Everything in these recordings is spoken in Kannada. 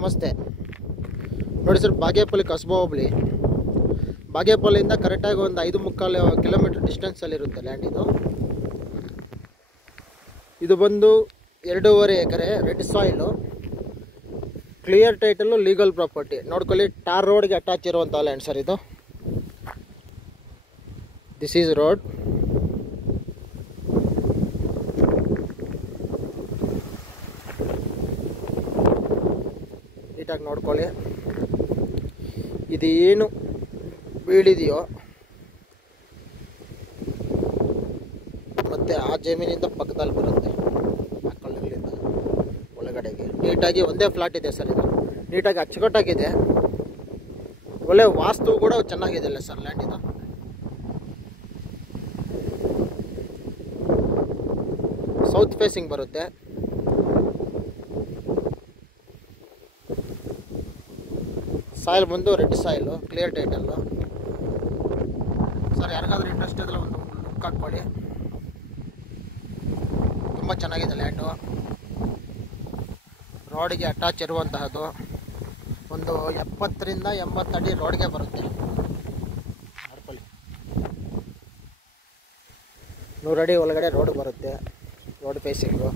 ನಮಸ್ತೆ ನೋಡಿ ಸರ್, ಬಾಗೇಪಲ್ಲಿ ಕಸಬಾ ಹೋಬಳಿ. ಬಾಗೇಪಲ್ಲಿಂದ ಕರೆಕ್ಟಾಗಿ ಒಂದು 5.25 ಕಿಲೋಮೀಟರ್ ಡಿಸ್ಟೆನ್ಸಲ್ಲಿರುತ್ತೆ ಲ್ಯಾಂಡ್ ಇದು. ಇದು ಬಂದು 2.5 acre red soil, clear title, legal property. ನೋಡ್ಕೊಳ್ಳಿ, ಟಾರ್ ರೋಡ್ಗೆ ಅಟ್ಯಾಚ್ ಇರುವಂಥ ಲ್ಯಾಂಡ್ ಸರ್ ಇದು. This is road. ನೀಟಾಗಿ ನೋಡ್ಕೊಳ್ಳಿ. ಇದೇನು ಬೀಳಿದೆಯೋ ಮತ್ತೆ ಆ ಜಮೀನಿಂದ ಪಕ್ಕದಲ್ಲಿ ಬರುತ್ತೆ, ಆ ಕಳ್ಳಗಳಿಂದ ಒಳಗಡೆಗೆ. ನೀಟಾಗಿ ಒಂದೇ ಫ್ಲಾಟ್ ಇದೆ ಸರ್ ಇದು. ನೀಟಾಗಿ ಅಚ್ಚುಕಟ್ಟಾಗಿದೆ, ಒಳ್ಳೆ ವಾಸ್ತು ಕೂಡ ಚೆನ್ನಾಗಿದೆ ಅಲ್ಲ ಸರ್ ಲ್ಯಾಂಡ್ ಇದು. ಸೌತ್ ಫೇಸಿಂಗ್ ಬರುತ್ತೆ. ಸಾಯಿಲ್ ಬಂದು red soil, clear title sir. ಯಾರಿಗಾದ್ರೂ ಇಂಟ್ರೆಸ್ಟ್ ಇದ್ರೆ ಒಂದು ಲುಕ್ ಹಾಕ್ಕೊಳ್ಳಿ. ತುಂಬ ಚೆನ್ನಾಗಿದೆ ಲ್ಯಾಂಡು. ರೋಡಿಗೆ ಅಟ್ಯಾಚ್ ಇರುವಂತಹದ್ದು. ಒಂದು 70 ರಿಂದ 80 ಅಡಿ ರೋಡ್ಗೆ ಬರುತ್ತೆ. ನೋಡ್ಕೊಳ್ಳಿ, 100 ಅಡಿ ಒಳಗಡೆ ರೋಡ್ ಬರುತ್ತೆ. Road facing.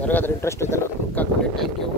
ಯಾರಿಗಾದ್ರೂ ಇಂಟ್ರೆಸ್ಟ್ ಇದ್ದರೆ ಒಂದು ಲುಕ್ ಹಾಕ್ಕೊಳ್ಳಿ. Thank you.